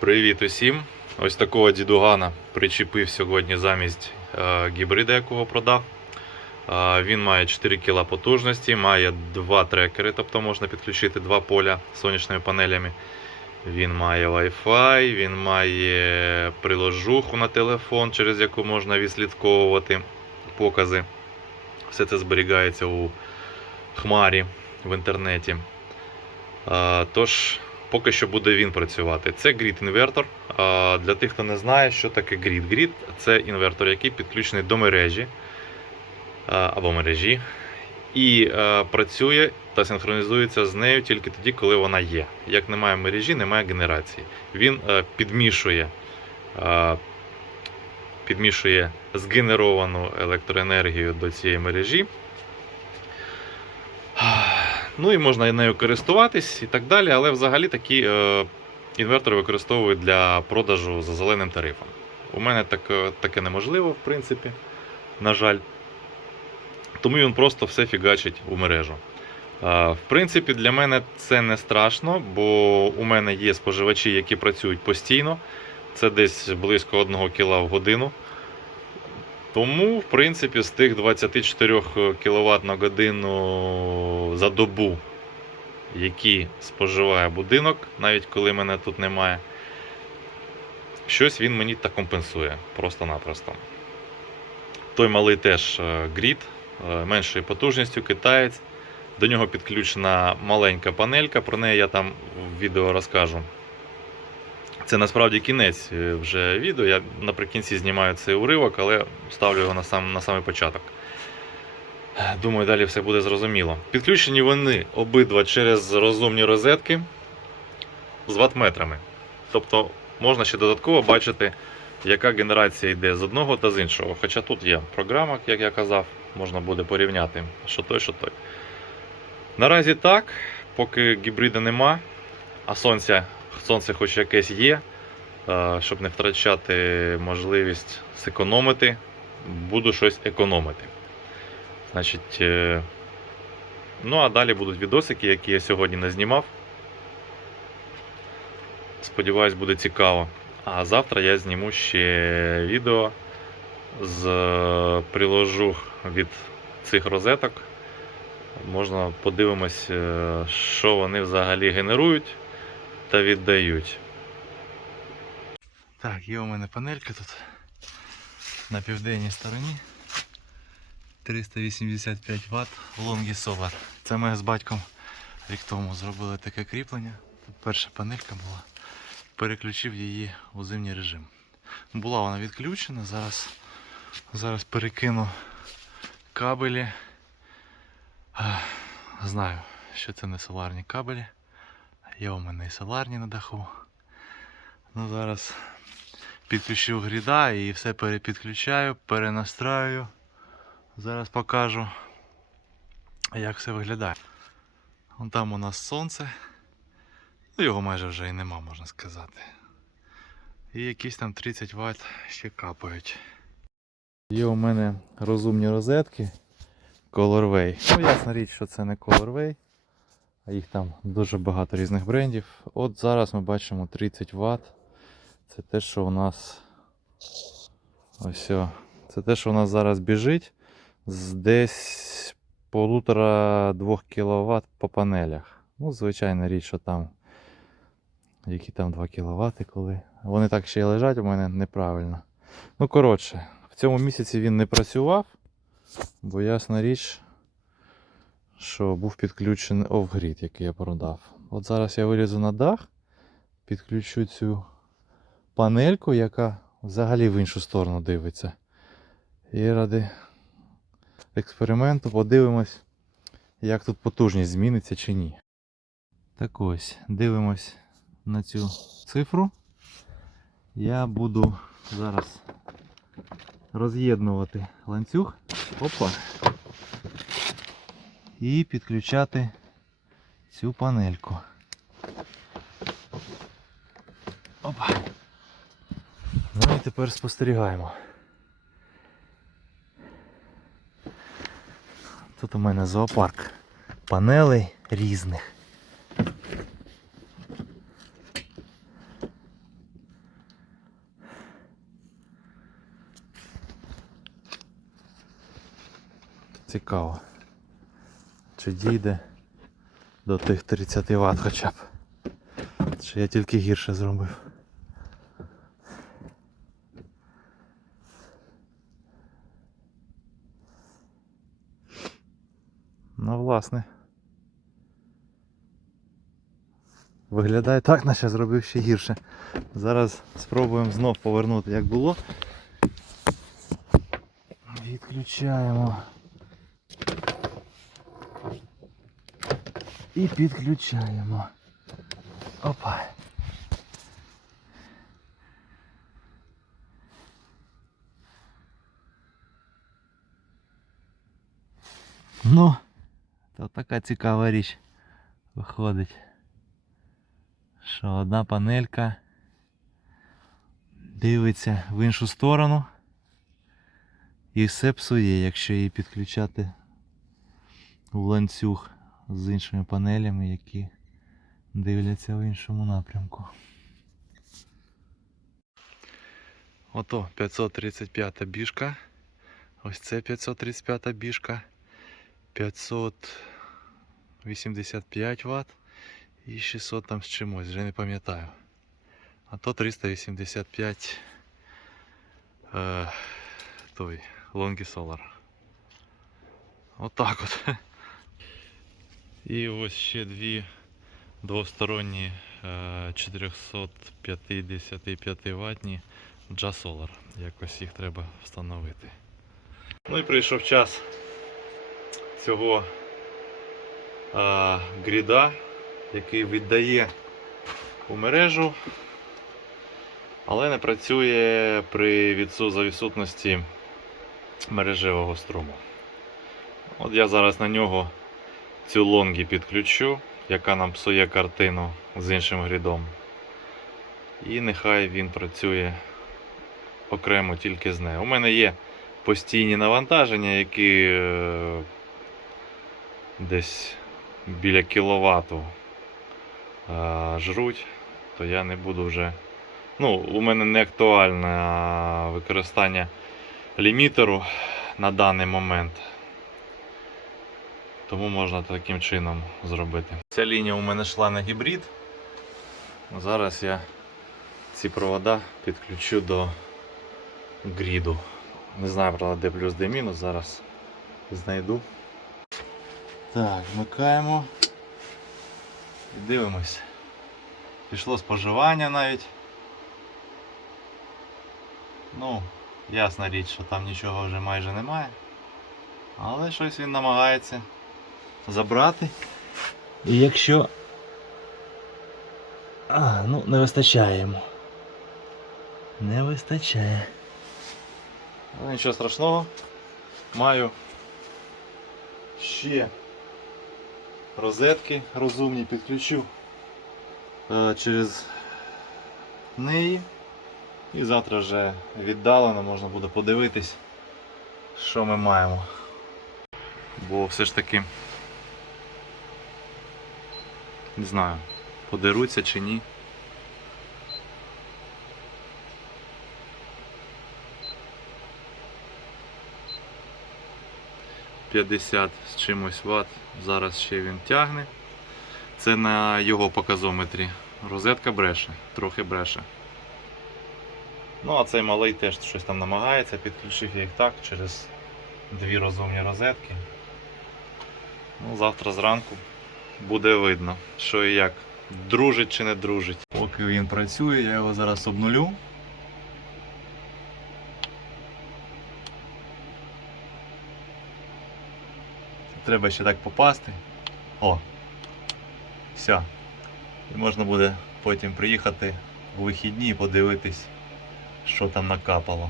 Привіт усім! Ось такого дідугана причепив сьогодні замість е, гібрида, якого продав. Е, він має 4 кг потужності, має два трекери, тобто можна підключити два поля з сонячними панелями. Він має Wi-Fi, він має приложуху на телефон, через яку можна відслідковувати покази. Все це зберігається у хмарі в інтернеті. Е, Тож, поки що буде він працювати. Це грід-інвертор. Для тих, хто не знає, що таке грід. Грід це інвертор, який підключений до мережі або мережі, і працює та синхронізується з нею тільки тоді, коли вона є. Як немає мережі, немає генерації. Він е, підмішує, підмішує згенеровану електроенергію до цієї мережі. Ну і можна нею користуватись і так далі, але взагалі такі е, інвертори використовують для продажу за зеленим тарифом. У мене так, е, таке неможливо, в принципі, на жаль. Тому він просто все фігачить у мережу. Е, в принципі, для мене це не страшно, бо у мене є споживачі, які працюють постійно. Це десь близько 1 кг в годину. Тому, в принципі, з тих 24 кВт на годину за добу, які споживає будинок, навіть коли мене тут немає, щось він мені так компенсує просто-напросто. Той малий теж е, грід, е, меншою потужністю, китаєць. До нього підключена маленька панелька, про неї я там в відео розкажу. Це насправді кінець е, вже відео. Я наприкінці знімаю цей уривок, але ставлю його на, сам, на самий початок. Думаю, далі все буде зрозуміло. Підключені вони обидва через розумні розетки з ватметрами. Тобто можна ще додатково бачити, яка генерація йде з одного та з іншого. Хоча тут є програма, як я казав, можна буде порівняти, що той, що той. Наразі так, поки гібрида нема, а сонця сонце хоч якесь є, е, щоб не втрачати можливість зекономити, буду щось економити. Значить, е, ну а далі будуть відосики, які я сьогодні не знімав. Сподіваюсь, буде цікаво. А завтра я зніму ще відео з е, приложух від цих розеток. Можна подивимось, що вони взагалі генерують та віддають. Так, є у мене панелька тут на південній стороні. 385 Вт Longi Solar. Це ми з батьком рік тому зробили таке кріплення. Перша панелька була. Переключив її у зимній режим. Була вона відключена, зараз, зараз перекину кабелі. Знаю, що це не соларні кабелі. Є у мене і соларні на даху. Ну зараз підключив гріда і все перепідключаю, перенастраю. Зараз покажу, як все виглядає. Вон там у нас сонце. Ну його майже вже і нема, можна сказати. І якісь там 30 Вт ще капають. Є у мене розумні розетки Colorway. Ну, ясна річ, що це не Colorway. Їх там дуже багато різних брендів. От зараз ми бачимо 30 Вт. Це те, що у нас ось. Це те, що у нас зараз біжить з десь полутора-двох кВт по панелях. Ну, звичайна річ, що там. Які там 2 кВт, коли. Вони так ще й лежать у мене неправильно. Ну, коротше, в цьому місяці він не працював, бо ясна річ, що був підключений офгрід, який я продав. От зараз я вилізу на дах, підключу цю панельку, яка взагалі в іншу сторону дивиться. І ради експерименту подивимось, як тут потужність зміниться чи ні. Так ось, дивимось на цю цифру. Я буду зараз роз'єднувати ланцюг. Опа і підключати цю панельку. Опа. Ну і тепер спостерігаємо. Тут у мене зоопарк панелей різних. Цікаво. Чи дійде до тих 30 Вт хоча б. Чи я тільки гірше зробив. Ну, власне. Виглядає так, наче зробив ще гірше. Зараз спробуємо знов повернути, як було. Відключаємо. І підключаємо. Опа. Ну, то така цікава річ виходить. Що одна панелька дивиться в іншу сторону і все псує, якщо її підключати в ланцюг з іншими панелями, які дивляться в іншому напрямку. Ото 535 біжка. Ось це 535 біжка. 585 Вт і 600 там з чимось, вже не пам'ятаю. А то 385 е, той Longi Solar. Отак от. І ось ще дві двосторонні е, 455 ватні Solar. Якось їх треба встановити. Ну і прийшов час цього а, гріда, який віддає у мережу, але не працює при відсутності мережевого струму. От я зараз на нього цю лонгі підключу, яка нам псує картину з іншим грідом. І нехай він працює окремо тільки з нею. У мене є постійні навантаження, які е, десь біля кіловату е, жруть, то я не буду вже. Ну, у мене не актуальне використання лімітеру на даний момент. Тому можна таким чином зробити. Ця лінія у мене йшла на гібрид. Зараз я ці провода підключу до гріду. Не знаю, правда, де плюс, де мінус, зараз знайду. Так, вмикаємо і дивимось. Пішло споживання навіть. Ну, ясна річ, що там нічого вже майже немає. Але щось він намагається забрати. І якщо... А, ну не вистачає йому. Не вистачає. Але нічого страшного. Маю ще розетки розумні підключу е, через неї. І завтра вже віддалено можна буде подивитись, що ми маємо. Бо все ж таки не знаю, подеруться чи ні. П'ятдесят з чимось ватт. Зараз ще він тягне. Це на його показометрі. Розетка бреше, трохи бреше. Ну, а цей малий теж щось там намагається, підключив я їх так через дві розумні розетки. Ну, завтра зранку буде видно, що і як. Дружить чи не дружить. Поки він працює, я його зараз обнулю. Треба ще так попасти. О! Все. І можна буде потім приїхати у вихідні і подивитись, що там накапало.